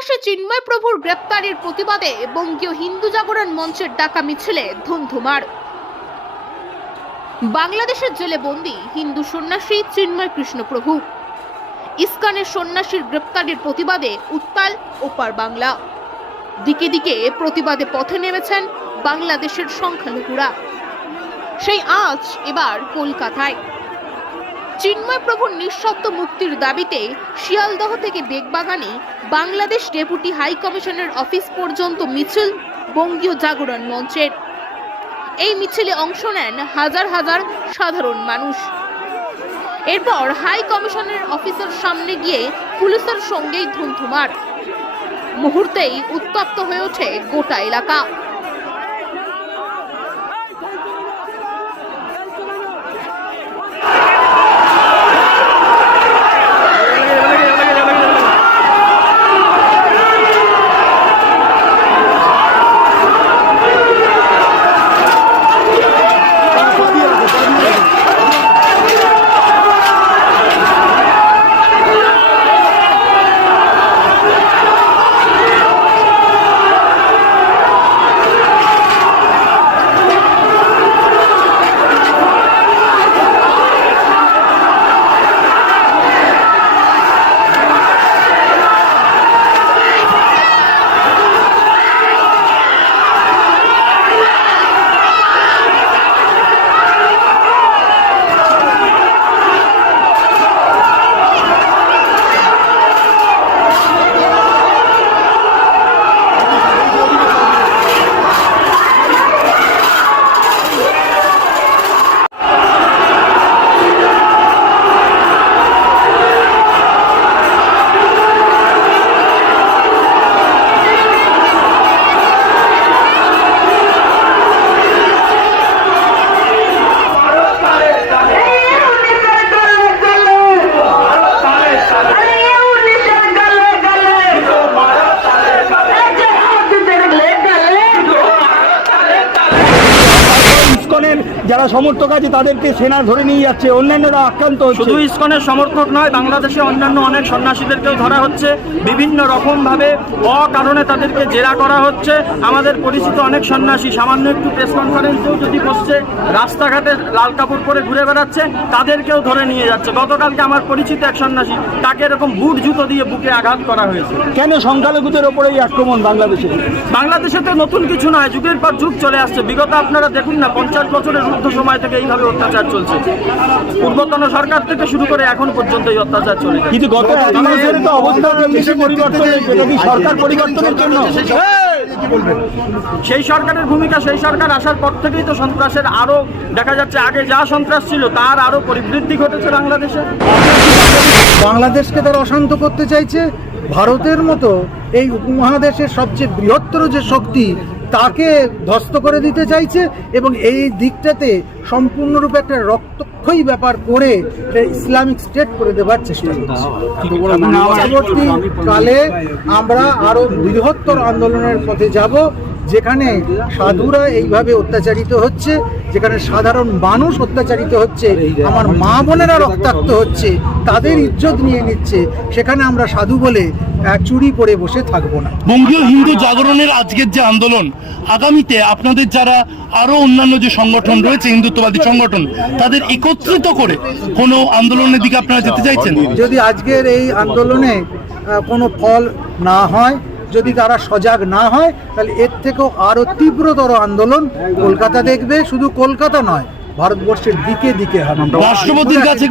চিন্ময় প্রভুর গ্রেপ্তারের প্রতিবাদে বঙ্গীয় হিন্দু জাগরণ মঞ্চের ডাকা মিছিলে ধুমধুমার বাংলাদেশের জেলে বন্দী হিন্দু সন্ন্যাসী চিন্ময় কৃষ্ণ প্রভু। ইস্কনের সন্ন্যাসীর গ্রেপ্তারের প্রতিবাদে উত্তাল ওপার বাংলা। দিকে দিকে প্রতিবাদে পথে নেমেছেন বাংলাদেশের সংখ্যালঘুরা। সেই আজ এবার কলকাতায়। চিন্ময় প্রভুর নিঃশব্দ মুক্তির দাবিতে শিয়ালদহ থেকে বেগবাগানে বাংলাদেশ ডেপুটি হাই কমিশনের অফিস পর্যন্ত মিছিল বঙ্গীয় জাগরণ মঞ্চের এই মিছিলে অংশ নেন হাজার হাজার সাধারণ মানুষ। এরপর হাই কমিশনের অফিসের সামনে গিয়ে পুলিশের সঙ্গেই ধুমধুমার। মুহূর্তেই উত্তপ্ত হয়ে ওঠে গোটা এলাকা। যারা সমর্থক আছে তাদেরকে সেনা ধরে নিয়ে যাচ্ছে অন্যান্যরা আক্রান্ত শুধু ইস্কনের সমর্থক নয় বাংলাদেশে অন্যান্য অনেক সন্ন্যাসীদেরকেও ধরা হচ্ছে। বিভিন্ন রকমভাবে অকারণে তাদেরকে জেরা করা হচ্ছে। আমাদের পরিচিত অনেক সন্ন্যাসী সামান্য একটু প্রেস কনফারেন্সেও যদি বসছে রাস্তাঘাটে লাল কাপড় পরে ঘুরে বেড়াচ্ছে তাদেরকেও ধরে নিয়ে যাচ্ছে। গতকালকে আমার পরিচিত এক সন্ন্যাসী তাকে এরকম বুট জুতো দিয়ে বুকে আঘাত করা হয়েছে। কেন সংখ্যালঘুদের ওপরে এই আক্রমণ বাংলাদেশে? বাংলাদেশে তো নতুন কিছু নয় যুগের পর যুগ চলে আসছে। বিগত আপনারা দেখুন না পঞ্চাশ বছরের ঊর্ধ্ব সময় থেকে এইভাবে অত্যাচার চলছে। পূর্বতন সরকার থেকে শুরু করে এখন পর্যন্ত এই অত্যাচার চলে কিন্তু গত অবস্থা পরিবর্তন কি সরকার পরিবর্তনের জন্য। সেই সরকারের ভূমিকা সেই সরকার আসার পর থেকেই তো সন্ত্রাসের আরও দেখা যাচ্ছে আগে যা সন্ত্রাস ছিল তার আরও পরিবৃদ্ধি ঘটেছে বাংলাদেশে। বাংলাদেশকে তারা অশান্ত করতে চাইছে। ভারতের মতো এই উপমহাদেশের সবচেয়ে বৃহত্তর যে শক্তি তাকে ধ্বস্ত করে দিতে চাইছে এবং এই দিকটাতে সম্পূর্ণরূপে একটা রক্তক্ষয়ী ব্যাপার করে ইসলামিক স্টেট করে দেবার চেষ্টা করছে। পরবর্তীকালে আমরা আরও বৃহত্তর আন্দোলনের পথে যাব। যেখানে সাধুরা এইভাবে অত্যাচারিত হচ্ছে যেখানে সাধারণ মানুষ অত্যাচারিত হচ্ছে আমার মা বোনেরা রক্তাক্ত হচ্ছে তাদের ইজ্জত নিয়ে নিচ্ছে সেখানে আমরা সাধু বলে চুরি পরে বসে থাকব না। বঙ্গীয় হিন্দু জাগরণের আজকের যে আন্দোলন আগামীতে আপনাদের যারা আরও অন্যান্য যে সংগঠন রয়েছে হিন্দুত্ববাদী সংগঠন তাদের একত্রিত করে কোনো আন্দোলনের দিকে আপনারা যেতে চাইছেন? যদি আজকের এই আন্দোলনে কোনো ফল না হয় যদি তারা সজাগ না হয়, তাহলে এর থেকেও আরও তীব্রতর আন্দোলন কলকাতা দেখবে। শুধু কলকাতা নয়, ভারতবর্ষের দিকে দিকে হবে। রাষ্ট্রপতির কাছে